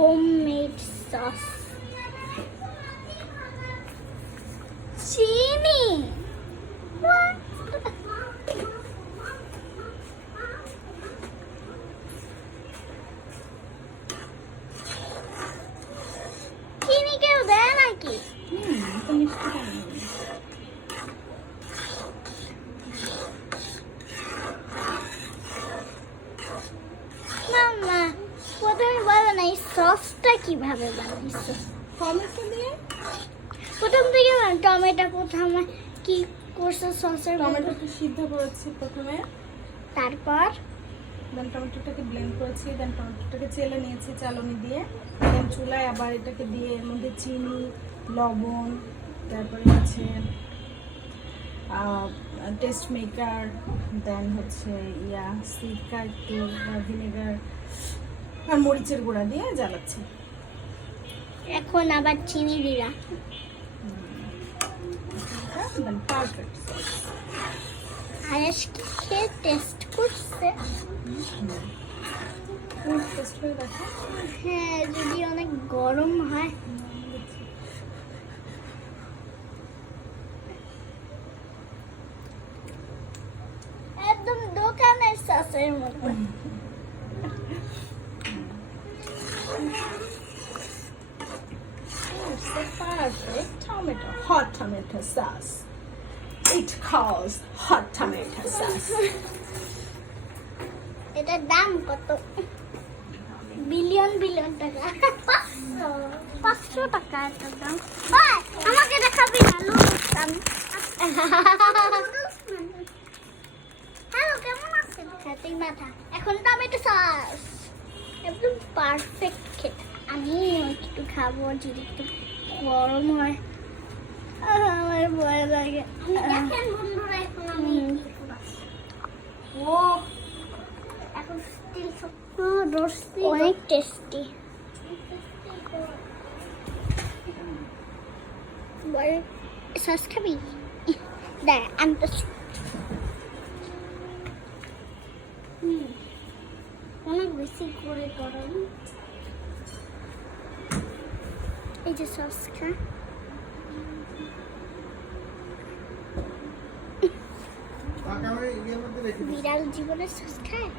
homemade sauce. চিনি What? চিনি কেউ দেয় নাকি? তো মিষ্টি কেন? মাম্মা প্রথমে বলো না এই সসটা কিভাবে বানাইছো? টমেটো দিয়ে প্রথম থেকে টমেটো প্রথমে কি করছো সসের টমেটোকে সিদ্ধ করেছি প্রথমে, তারপর দেন টমেটোটাকে ব্লেন্ড করেছি, দেন টমেটোটাকে চেলে নিয়েছি চালনি দিয়ে, দেন চুলায় আবার এটাকে দিয়ে এর মধ্যে চিনি, লবণ, তারপরে হচ্ছে টেস্ট মেকার, দেন হচ্ছে সিরকা একটু, ভিনেগার আর মরিচের গুঁড়া দিয়ে জ্বালাচ্ছি। এখন আবার চিনি দিলা। দেন পারফেক্ট সস। আয়েশ কি খেয়ে টেস্ট করছে? টেস্ট করে দেখো। হ্যাঁ, যদি অনেক গরম হয়। একদম দোকানের সসের মতো। It's the perfect hot tomato sauce. It calls hot tomato sauce. এটার দাম কত? বিলিয়ন বিলিয়ন টাকা। 500 টাকা এটার দাম। ভাই, আমাকে দেখাবি না নুডলস আমি। হ্যালো, কেমন আছেন? খেতেই মাথা। এখন টমেটো সস। একদম পারফেক্ট খেতে। আমি একটু খাবো যদি একটু গরম হয়। আমার ভয় লাগে। দেখেন বন্ধুরা, এখন আমি ও এখন স্টিল অনেক টেস্টি। সস খাবি? দেখ আনতে অনেক বেশি করে গরম। এই যে সস খা। বিড়াল জীবনে সস খায়?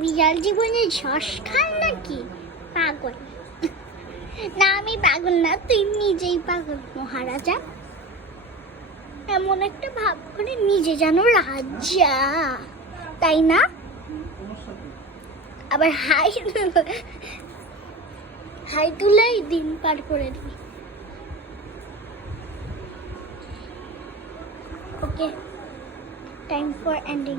বিড়াল জীবনে সস খায় নাকি? পাগল না, আমি পাগল না, তুই নিজেই পাগল মহারাজা। এমন একটা ভাব করে নিজে যেন রাজা, তাই না? আবার হাই তুলেই দিন পার করে দিবি। ওকে, টাইম ফর এন্ডিং।